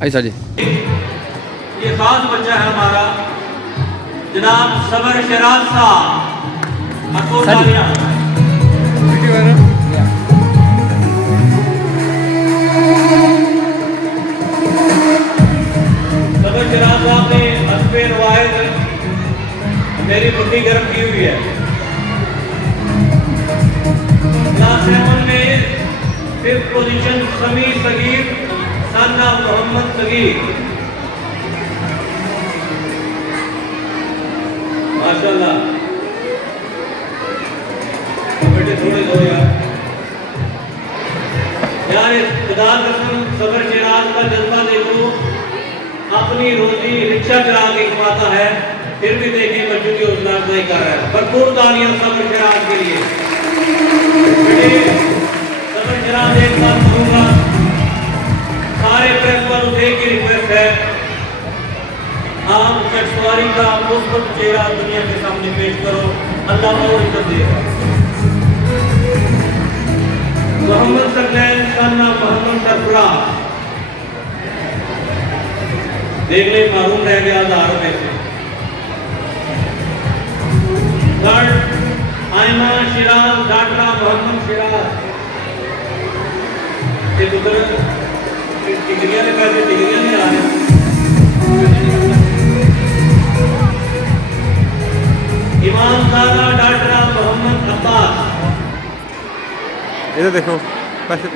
ऐसा जी। ये खास बच्चा है हमारा जनाब सबर शराज साहब अकोटालिया। सबर शराज साहब ने हस्बे रवायत मेरी मुट्ठी गर्म की हुई है। क्लास 7 में 5th position Sameer Sagir son of Mohammad Sagir. माशाल्लाह बेटे थोड़े दो यार खुदा कसम सबर शराज का जज्बा देखो। अपनी रोजी रिक्शा चला के कमाता है, फिर भी देखिए बच्चों की हौसला अफजाई कर रहा है। भरपूर तालियां सबर शराज के लिए। बेटे सबर शराज एक बात कहूँगा, सारे प्रेस वालों से एक ही रिक्वेस्ट है, आप चटसवारी का मुस्बत चेहरा दुनिया के सामने पेश करो, अल्लाह और इज्जत देगा। मोहम्मद सकलैन सन ऑफ मोहम्मद सरफराज देख ले मालूम रह गया 1000 रुपए से। थर्ड आयमा शिराज डाटरा मोहम्मद शिराज ये उधर डिग्रियां ने पैसे डिग्रियां नहीं आ रहे। ईमानदारा डाटरा मोहम्मद अब्बास इधर देखो पैसे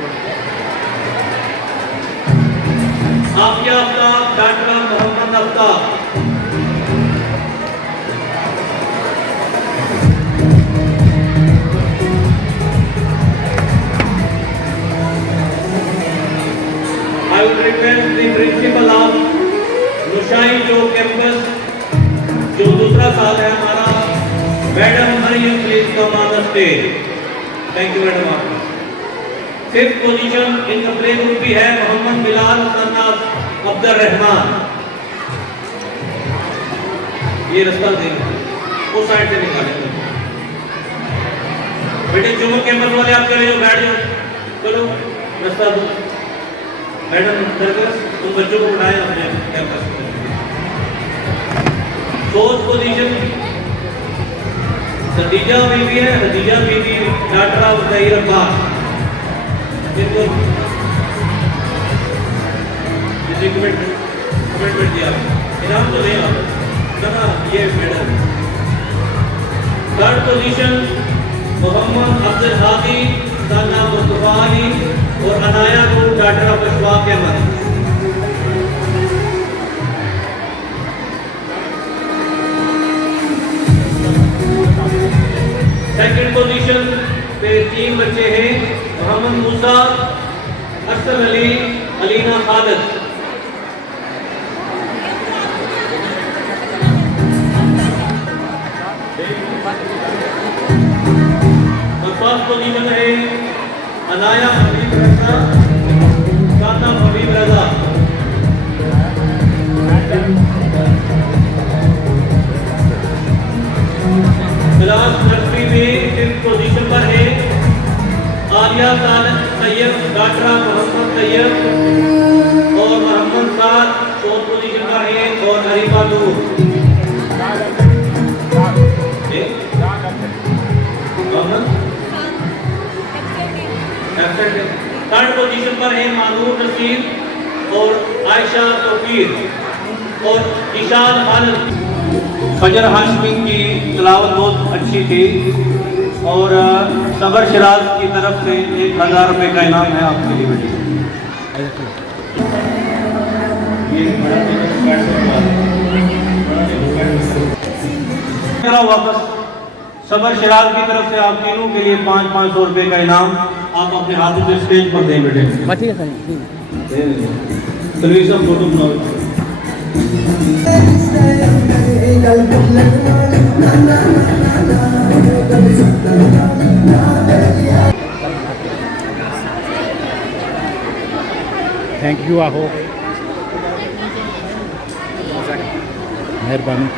Aafia Aftab डाटरा Mohammad Aftab. I would request the principal of नुशाई जो कैंपस जो दूसरा साल है हमारा, madam Mariam please come on the stage. Thank you madam. 5th position in the play group भी है मोहम्मद बिलाल सन ऑफ अब्दुल रहमान। ये रास्ता देंगे उस साइड से निकालेंगे। बेटे जुम्मन कैंपस वाले आप चले जाओ, बैठ जाओ, चलो रास्ता दो। मैडम दरगस तुम बच्चों को उठाए अपने कैंपस में। 4th पोजीशन खदीजा बीबी है, खदीजा बीबी डाटरा उज़ैर अब्बास। कमेंटमेंट दिया इनाम तो नहीं आता ये medal. 3rd position Mohammad Abdul Hadi Sana Mustafa Ali और अनाया को डाटरा अशफाक अहमद। सेकंड पोजीशन पे 3 बच्चे हैं, मोहम्मद मूसा, अरसल अली, अलीना खालिद। फर्स्ट पोजीशन है अनाया हबीब रजा, साना हबीब रजा। क्लास नर्सरी में 5th पोजीशन पर है आलिया तैयब डाटरा मोहम्मद तैयब और मोहम्मद साद 4th पोजीशन पर है और हरीफा नूर। थर्ड पोजीशन पर है मानूर नसीर और आयशा तौकीर और ईशान खालिद। फजर हाशमी की तिलावत बहुत अच्छी थी और सबर शराज की तरफ से 1000 रुपये का इनाम है आपके लिए बेटी। वापस सबर शराज की तरफ से आप तीनों के लिए 500 रुपये का इनाम आप अपने हाथों से स्टेज पर दें बेटे। ठीक है सर। चलिए सब फोटो बनाओ। थैंक यू आहो, मेहरबानी।